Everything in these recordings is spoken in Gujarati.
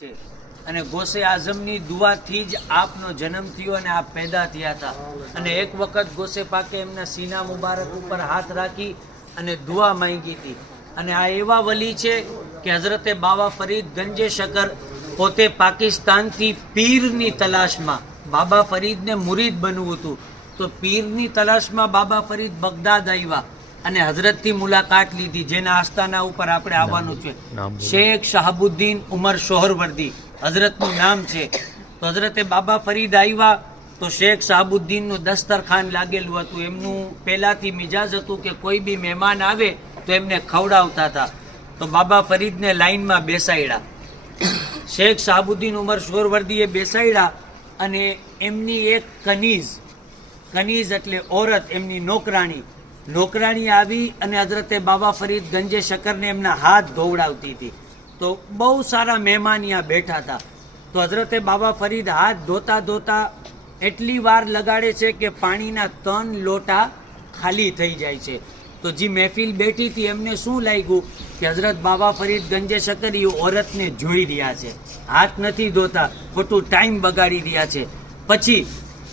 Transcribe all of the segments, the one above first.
અને ગોસે આઝમની દુઆથી જ આપનો જન્મ થયો અને આપ પેદા થયા હતા. અને એક વખત ગોસે પાકે એમના સીના મુબારક ઉપર હાથ રાખી અને દુઆ માંગી હતી. અને આ એવા વલી છે કે હઝરતે બાબા ફરીદ ગંજે શકર પોતે પાકિસ્તાનથી પીરની તલાશમાં, બાબા ફરીદને મુરીદ બનવું હતું તો પીરની તલાશમાં બાબા ફરીદ બગદાદ આવ્યા અને હઝરતથી મુલાકાત લીધી, જેના આસ્થાના ઉપર આપણે આવવાનું છે. શેખ શાહબુદ્દીન ઉમર સોહરવર્દી હઝરતનું નામ છે. તો હઝરતે બાબા ફરીદ આવ્યા તો શેખ શાહબુદ્દીનનું દસ્તરખાન લાગેલું હતું. એમનું પહેલાંથી મિજાજ હતું કે કોઈ બી મહેમાન આવે તો એમને ખવડાવતા હતા. તો બાબા ફરીદને લાઈનમાં બેસાડ્યા. શેખ શાહબુદ્દીન ઉમર સોહરવર્દીએ બેસાડ્યા અને એમની એક કનીઝ એટલે ઓરત, એમની નોકરાણી આવી અને હઝરતે બાબા ફરીદ ગંજે શકરને એમના હાથ ધોવડાવતી હતી. તો બહુ સારા મહેમાન અહીંયા બેઠા હતા. તો હઝરતે બાબા ફરીદ હાથ ધોતા એટલી વાર લગાડે છે કે પાણીના 3 લોટા ખાલી થઈ જાય છે. તો જે મહેફિલ બેઠી હતી એમને શું લાગ્યું કે હઝરત બાબા ફરીદ ગંજે શકર એ ઓરતને જોઈ રહ્યા છે, હાથ નથી ધોતા, ખોટું ટાઈમ બગાડી રહ્યા છે. પછી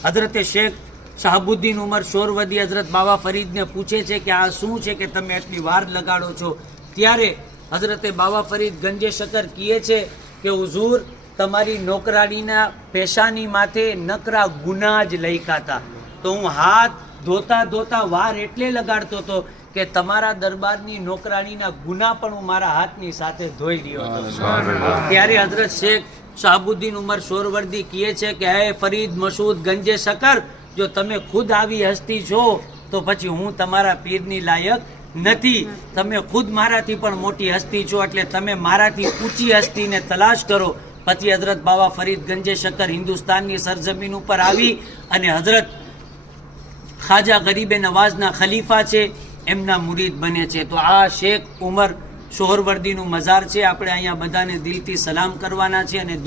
હઝરતે શેખ શાહબુદ્દીન ઉમર સોહરવર્દી હઝરત બાબા ફરીદને પૂછે છે કે આ શું છે કે તમે આટલી વાર લગાડો છો? ત્યારે હઝરતે બાબા ફરીદ ગંજે શકર કહે છે કે હુઝુર, તમારી નોકરાણીના પેશાની માથે નકરા ગુનાહ જ લખ્યા હતા. તો હું હાથ ધોતા વાર એટલે લગાડતો હતો કે તમારા દરબારની નોકરાણીના ગુનાહ પણ હું મારા હાથની સાથે ધોઈ રહ્યો હતો. ત્યારે હઝરત શેખ શાહબુદ્દીન ઉમર સોહરવર્દી કહે છે કે હે ફરીદ મસૂદ ગંજે શકર, જો તમે ખુદ આવી હસ્તી છો તો પછી હું તમારા પીરની લાયક નથી. તમે ખુદ મારાથી પણ મોટી હસ્તી છો, એટલે તમે મારાથી ઊંચી હસ્તીને તલાશ કરો. પછી હઝરત બાબા ફરીદ ગંજે શકર હિન્દુસ્તાનની સરજમીન ઉપર આવી અને હઝરત ખ્વાજા ગરીબે નવાઝના ખલીફા છે, એમના મુરીદ બને છે. તો આ શેખ ઉમર સોહરવર્દીનું મઝાર છે. આપણે અહીંયા બધાને દિલથી સલામ કરવાના છે અને